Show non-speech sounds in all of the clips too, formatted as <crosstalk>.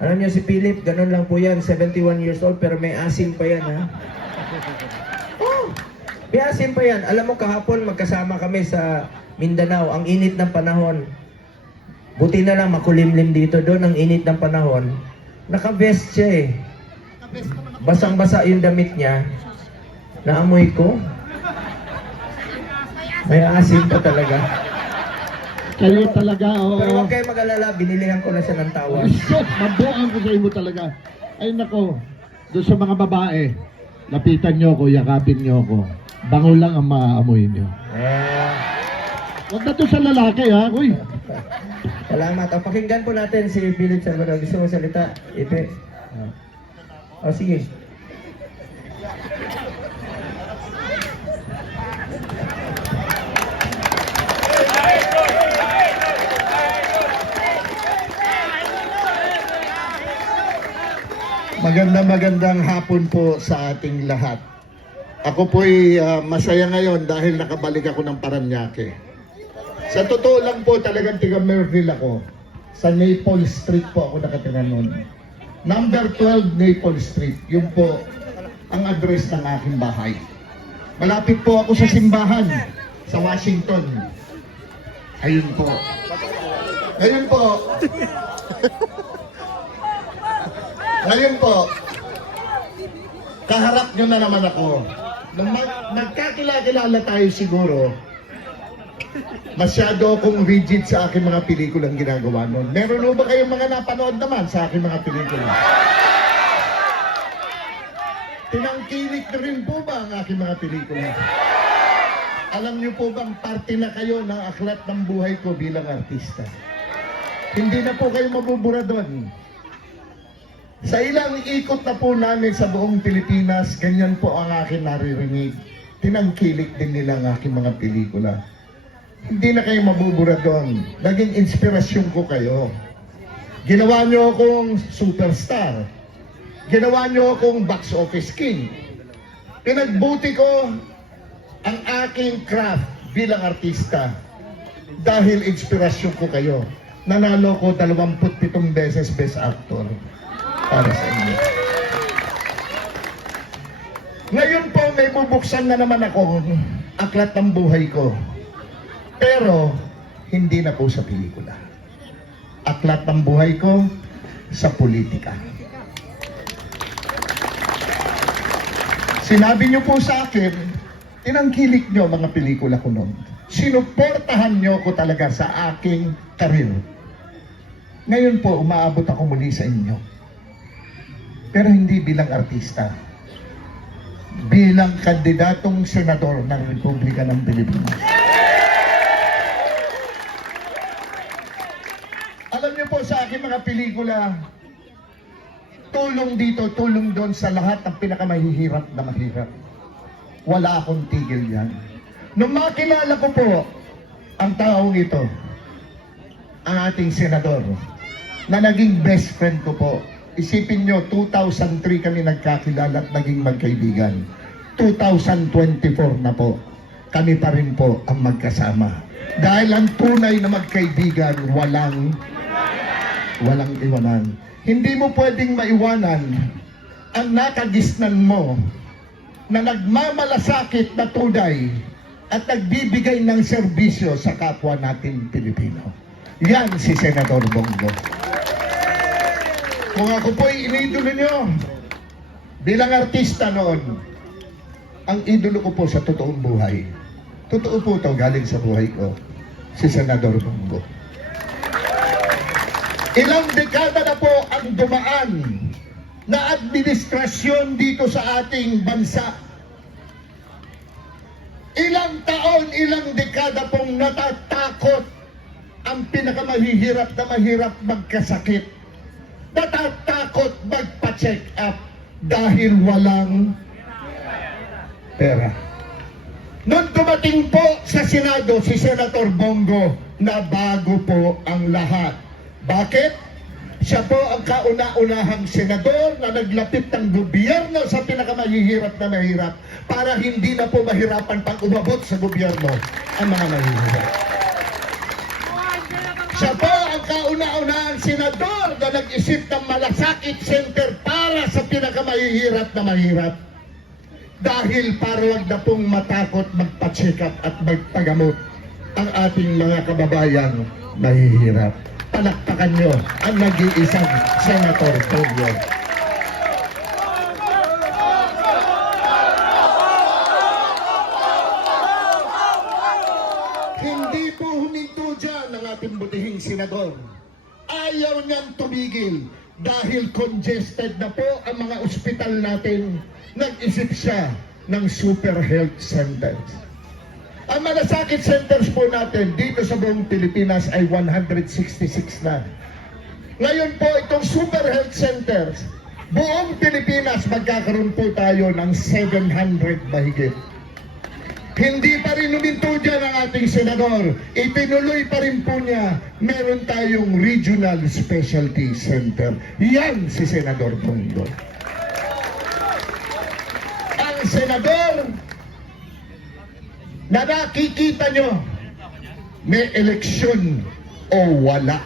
Alam niyo si Philip, ganun lang po yan, 71 years old, pero may asim pa yan, ha? Oh, may asim pa yan. Alam mo, kahapon magkasama kami sa Mindanao, ang init ng panahon. Buti na lang makulimlim dito doon, ang init ng panahon. Naka-vest siya eh. Basang-basa yung damit niya. Naamoy ko. May asim pa talaga. Kayo talaga, oo. Pero huwag kayo mag-alala, binilihan ko na siya ng. <laughs> Shit, mabuang ko sa mo talaga. Ay nako, doon sa mga babae, lapitan nyo ako, yakapin nyo ako. Bango lang ang maaamoy nyo. Eh, Huwag na to sa lalaki ha, uy. salamat. O, pakinggan po natin si Philip Salvador. Gusto mo salita? Ipe. O, sige. Magandang magandang hapon po sa ating lahat. Ako po'y ah, masaya ngayon dahil nakabalik ako ng Paranaque. Sa totoo lang po talagang tiga Merville ako. Sa Maple Street po ako nakatira noon. Number 12 Maple Street. Yun po ang address ng aking bahay. Malapit po ako sa simbahan sa Washington. Ayun po. Ayun po. Ngayon po, kaharap nyo na naman ako. Mag- nagkakilala tayo siguro, masyado akong rigid sa aking mga pelikulang ginagawa noon. Meron ba kayong mga napanood naman sa aking mga pelikula? Tinangkilik na rin po ba ang aking mga pelikula? Alam niyo po bang parte na kayo ng aklat ng buhay ko bilang artista? Hindi na po kayo mabubura doon. Sa ilang ikot na po namin sa buong Pilipinas, ganyan po ang akin naririnig. Tinangkilik din nila ang aking mga pelikula. Hindi na kayo mabubura doon. Naging inspirasyon ko kayo. Ginawa niyo akong superstar. Ginawa niyo akong box office king. Pinagbuti ko ang aking craft bilang artista dahil inspirasyon ko kayo. Nanalo ko 27 beses best actor para sa inyo. Ngayon po may bubuksan na naman ako aklat ng buhay ko. Pero hindi na po sa pelikula. Aklat ng buhay ko sa politika. Sinabi niyo po sa akin, tinangkilik niyo mga pelikula ko noon. Sinuportahan niyo ko talaga sa aking karir. Ngayon po, umaabot ako muli sa inyo. Pero hindi bilang artista. Bilang kandidatong senador ng Republika ng Pilipinas. Alam niyo po sa aking mga pelikula, tulong dito, tulong doon sa lahat ng pinakamahihirap na mahirap. Wala akong tigil yan. Nung makilala ko po ang taong ito, ang ating senador, na naging best friend ko po. Isipin nyo, 2003 kami nagkakilala at naging magkaibigan. 2024 na po, kami pa rin po ang magkasama. Dahil ang tunay na magkaibigan, walang walang iwanan. Hindi mo pwedeng maiwanan ang nakagisnan mo na nagmamalasakit na tunay at nagbibigay ng serbisyo sa kapwa natin Pilipino. Yan si Senador Bongo. Kung ako po'y inidolo nyo, bilang artista noon, ang idolo ko po sa totoong buhay. Totoo po ito galing sa buhay ko, si Senador Bongo. Ilang dekada na po ang dumaan na administrasyon dito sa ating bansa. Ilang taon, ilang dekada pong natatakot ang pinakamahihirap na mahirap magkasakit. Natatakot magpa-check up dahil walang pera. Noon dumating po sa Senado si Senator Bongo na bago po ang lahat. Bakit? Siya po ang kauna-unahang senador na naglapit ng gobyerno sa pinakamahihirap na mahirap para hindi na po mahirapan pag umabot sa gobyerno ang mga mahihirap. Siya po ang pinakauna-una ang senador na nag-isip ng malasakit center para sa pinakamahihirap na mahirap. Dahil para wag na pong matakot magpa-check up at magpagamot ang ating mga kababayang mahihirap. Palakpakan nyo ang nag-iisang Senator Tulio. Hindi po huminto dyan ang ating butihing senador. Ayaw niyang tumigil dahil congested na po ang mga ospital natin. Nag-isip siya ng super health centers. Ang malasakit centers po natin dito sa buong Pilipinas ay 166 na. Ngayon po itong super health centers, buong Pilipinas magkakaroon po tayo ng 700 mahigit. Hindi pa rin uminto dyan ang ating senador. Itinuloy pa rin po niya, meron tayong regional specialty center. Yan si Senador Bongo. Ang senador na nakikita nyo, may eleksyon o wala.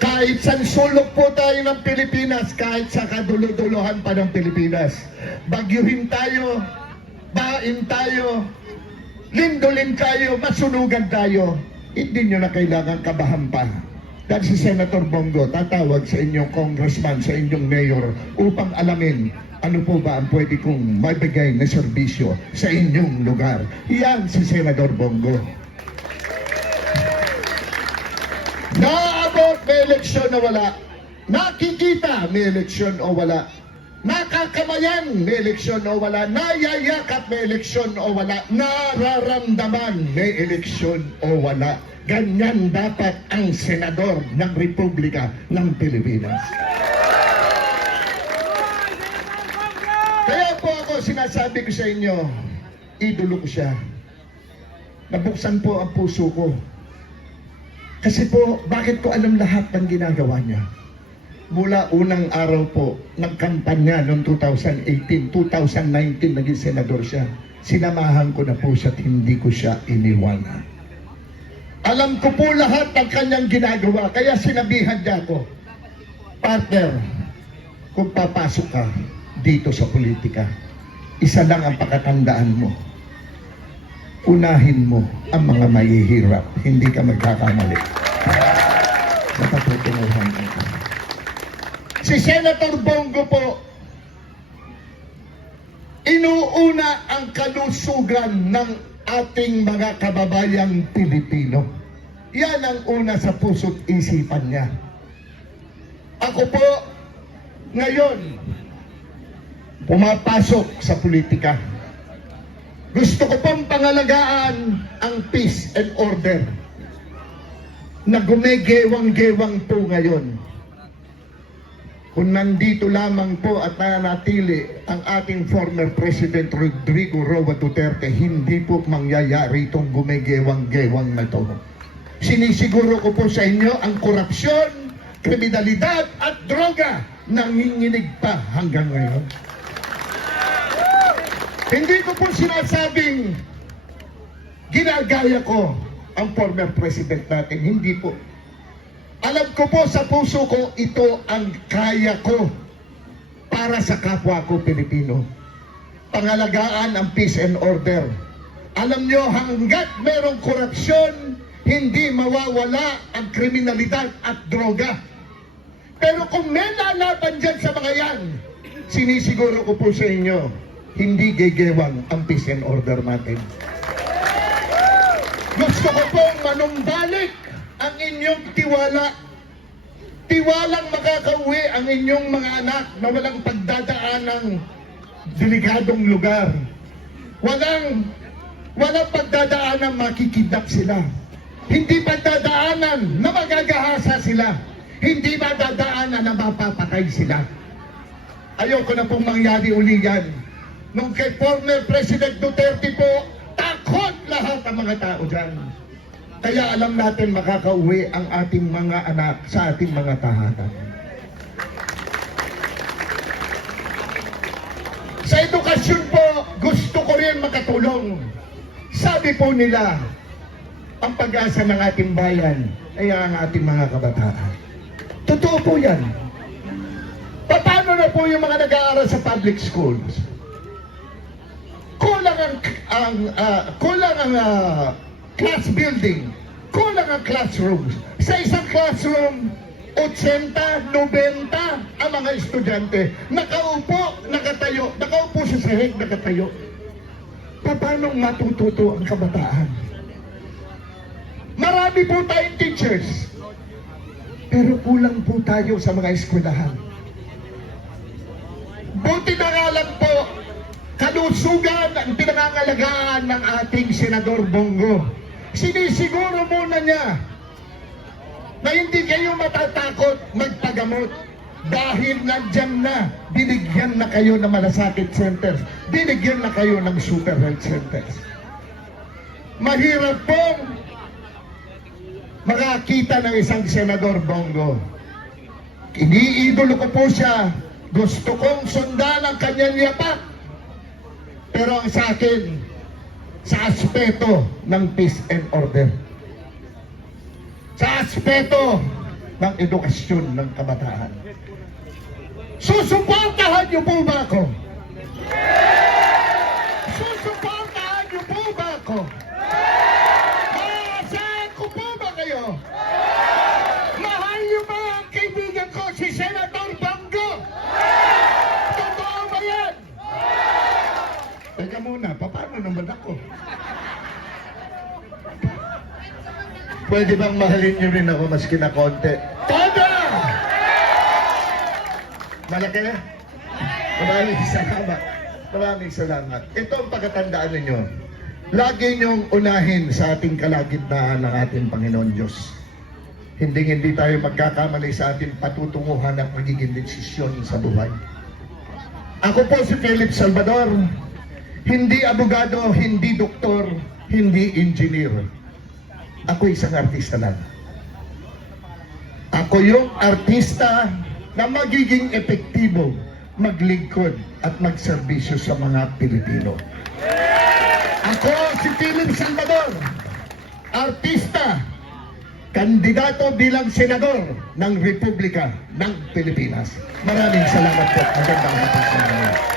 Kahit sa sulok po tayo ng Pilipinas, kahit sa kaduluduluhan pa ng Pilipinas, bagyuhin tayo, bain tayo, lindolin tayo, masunugan tayo, hindi nyo na kailangan kabahan pa. Dahil si Senator Bongo tatawag sa inyong congressman, sa inyong mayor upang alamin ano po ba ang pwede kong mabigay na serbisyo sa inyong lugar. Yan si Senador Bongo. Naabot may eleksyon o wala. Nakikita may eleksyon o wala. Nakakamayan may eleksyon o wala. Nayayakap may eleksyon o wala. Nararamdaman may eleksyon o wala. Ganyan dapat ang senador ng Republika ng Pilipinas. Kaya po ako sinasabi ko sa inyo, idolo ko siya. Nabuksan po ang puso ko. Kasi po, bakit ko alam lahat ng ginagawa niya? Mula unang araw po ng kampanya noong 2018, 2019 naging senador siya. Sinamahan ko na po siya at hindi ko siya iniwanan. Alam ko po lahat ng kanyang ginagawa, kaya sinabihan niya ako, partner, kung papasok ka dito sa politika, isa lang ang pakatandaan mo. Unahin mo ang mga mahihirap, hindi ka magkakamali. Napatutunuhan mo. Si Senator Bongo po, inuuna ang kalusugan ng ating mga kababayang Pilipino. Yan ang una sa puso't isipan niya. Ako po, ngayon, pumapasok sa politika. Gusto ko pong pangalagaan ang peace and order na gumegewang-gewang po ngayon. Kung nandito lamang po at nananatili ang ating former President Rodrigo Roa Duterte, hindi po mangyayari itong gumegewang-gewang na ito. Sinisiguro ko po sa inyo ang korupsyon, kriminalidad at droga nanginginig pa hanggang ngayon. Hindi ko po sinasabing ginagaya ko ang former president natin. Hindi po. Alam ko po sa puso ko, ito ang kaya ko para sa kapwa ko Pilipino. Pangalagaan ang peace and order. Alam nyo, hanggat merong korupsyon, hindi mawawala ang kriminalidad at droga. Pero kung may lalaban dyan sa mga yan, sinisiguro ko po sa inyo, hindi gegewang ang peace and order natin. Gusto ko pong manumbalik ang inyong tiwala. Tiwalang makakauwi ang inyong mga anak na walang pagdadaan ng delikadong lugar. Walang, walang pagdadaanan makikidnap sila. Hindi pagdadaanan na magagahasa sila. Hindi madadaanan na mapapatay sila. Ayoko na pong mangyari uli yan. Nung kay former President Duterte po, takot lahat ang mga tao dyan. Kaya alam natin makakauwi ang ating mga anak sa ating mga tahanan. Sa edukasyon po, gusto ko rin makatulong. Sabi po nila, ang pag-asa ng ating bayan, ay ang ating mga kabataan. Totoo po yan. Paano na po yung mga nag-aaral sa public schools? Kulang ang, ang ah, kulang ang ah, class building. Kulang ang classrooms. Sa isang classroom, 80, 90 ang mga estudyante. Nakaupo, nakatayo. Nakaupo sa sahig, nakatayo. Paano matututo ang kabataan? Marami po tayong teachers. Pero kulang po tayo sa mga eskwelahan. Buti na nga lang po, kalusugan ang pinangangalagaan ng ating Senador Bongo. Sinisiguro muna niya na hindi kayo matatakot magpagamot dahil nandyan na, binigyan na kayo ng malasakit centers, binigyan na kayo ng super health centers. Mahirap pong makakita ng isang senador Bongo. Iniidolo ko po siya. Gusto kong sundan ang kanyang yapak. Pero ang sa akin, sa aspeto ng peace and order. Sa aspeto ng edukasyon ng kabataan. Susuportahan niyo po ba ako? Susuportahan niyo po ba ako? Maasahan ko po ba kayo? Mahal niyo ba ang kaibigan ko si Senator Bongo? Totoo ba yan? Teka muna, paano naman ako? Pwede bang mahalin niyo rin ako maski na konti? Todo! Malaki na? Maraming salamat. Maraming salamat. Ito ang pagkatandaan ninyo. Lagi niyong unahin sa ating kalagitnaan ng ating Panginoon Diyos. Hindi hindi tayo magkakamali sa ating patutunguhan at magiging desisyon sa buhay. Ako po si Philip Salvador. Hindi abogado, hindi doktor, hindi engineer. Ako isang artista lang. Ako yung artista na magiging epektibo, maglingkod at magserbisyo sa mga Pilipino. Ako si Philip Salvador, artista, kandidato bilang senador ng Republika ng Pilipinas. Maraming salamat po. Magandang hapon sa inyo.